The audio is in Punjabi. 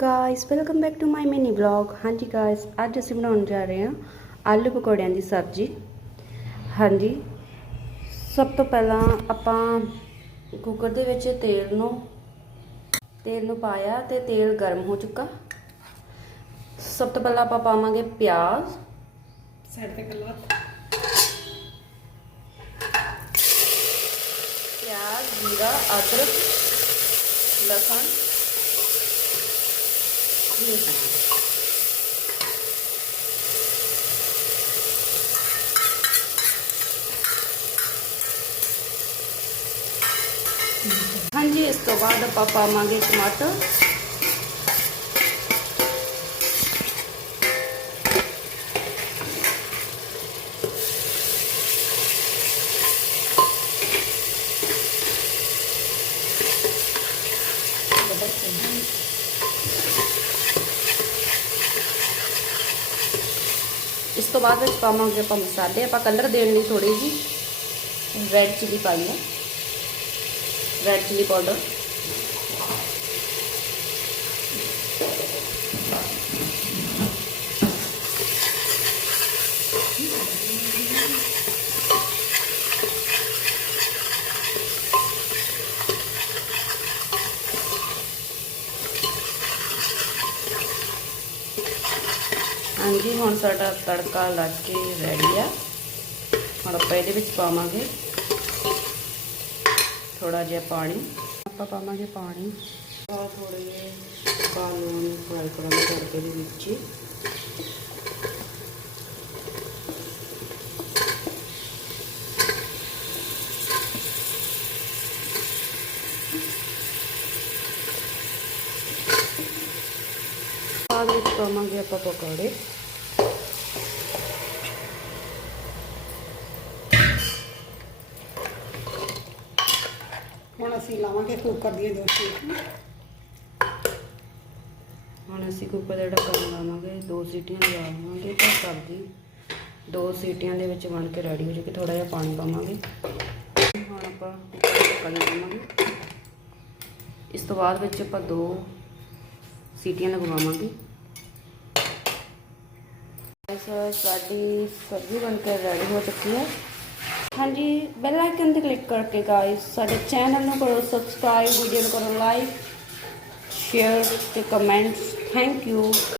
Guys welcome back to my mini vlog ਹਾਂਜੀ ਗਾਇਸ ਅੱਜ ਅਸੀਂ ਬਣਾਉਣ ਜਾ ਰਹੇ ਹਾਂ ਆਲੂ ਪਕੌੜਿਆਂ ਦੀ ਸਬਜ਼ੀ। ਹਾਂਜੀ ਸਭ ਤੋਂ ਪਹਿਲਾਂ ਆਪਾਂ ਕੁੱਕਰ ਦੇ ਵਿੱਚ ਤੇਲ ਨੂੰ ਤੇਲ ਨੂੰ ਪਾਇਆ ਤੇ ਤੇਲ ਗਰਮ ਹੋ ਚੁੱਕਾ। ਸਭ ਤੋਂ ਪਹਿਲਾਂ ਆਪਾਂ ਪਾਵਾਂਗੇ ਪਿਆਜ਼। ਸਾਈਡ ਤੇ ਕਰ ਲਓ ਪਿਆਜ਼ ਜੀਰਾ ਅਦਰਕ ਲਸਣ। ਇਹ ਪਾਉਣਾ। ਹਾਂਜੀ ਇਸ ਤੋਂ ਬਾਅਦ ਆਪਾਂ ਪਾਵਾਂਗੇ ਟਮਾਟਰ ਇਸ ਤੋਂ ਬਾਅਦ ਵਿੱਚ ਪਾਵਾਂਗੇ ਆਪਾਂ ਮਸਾਲੇ ਆਪਾਂ ਕਲਰ ਦੇਣ ਲਈ ਥੋੜੀ ਜੀ ਰੈਡ ਚਿਲੀ ਪਾਈ ਹੈ ਰੈਡ ਚਿਲੀ ਪਾਊਡਰ ਹਾਂਜੀ, ਹੁਣ ਸਾਡਾ ਤੜਕਾ ਲੱਗ ਕੇ ਰੈਡੀ ਆ। ਹੁਣ ਆਪਾਂ ਇਹਦੇ ਵਿੱਚ ਪਾਵਾਂਗੇ ਥੋੜਾ ਜਿਹਾ ਪਾਣੀ। ਆਪਾਂ ਪਾਵਾਂਗੇ ਪਾਣੀ। ਔਰ ਥੋੜੇ ਜਿਹੇ ਆਲੂ ਨੂੰ ਫਰਾਈ ਕਰਾਂਗੇ ਤੜਕੇ ਦੇ ਵਿੱਚ ਬਾਅਦ ਵਿੱਚ ਪਾਵਾਂਗੇ ਆਪਾਂ ਪਕੌੜੇ। ਹੁਣ ਅਸੀਂ ਲਾਵਾਂਗੇ ਕੁੱਕਰ ਦੀਆਂ ਦੋ ਸੀਟੀਆਂ ਹੁਣ ਅਸੀਂ ਕੁੱਕਰ ਦਾ ਢੱਕਣ ਲਾਵਾਂਗੇ, ਦੋ ਸੀਟੀਆਂ ਲਗਾਵਾਂਗੇ ਤਾਂ ਸਬਜ਼ੀ ਦੋ ਸੀਟੀਆਂ ਦੇ ਵਿੱਚ ਬਣ ਕੇ ਰੈਡੀ ਹੋ ਜਾਏਗੀ ਥੋੜਾ ਜਿਹਾ ਪਾਣੀ ਪਾਵਾਂਗੇ। ਹੁਣ ਆਪਾਂ ਕੁੱਕਰ ਦਾ ਇਸ ਤੋਂ ਬਾਅਦ ਵਿੱਚ ਆਪਾਂ ਦੋ ਸੀਟੀਆਂ ਲਗਵਾਵਾਂਗੇ। ਸਾਡੀ ਸਬਜ਼ੀ ਬਣ ਕੇ ਰੈਡੀ ਹੋ ਚੁੱਕੀ ਹੈ। ਹਾਂਜੀ ਬੈਲ ਆਈਕਨ ਤੇ ਕਲਿੱਕ ਕਰਕੇ ਗਾਇਸ ਸਾਡੇ ਚੈਨਲ ਨੂੰ ਕਰੋ ਸਬਸਕ੍ਰਾਈਬ ਵੀਡੀਓ ਨੂੰ ਕਰੋ ਲਾਈਕ ਸ਼ੇਅਰ ਤੇ ਕਮੈਂਟਸ ਥੈਂਕ ਯੂ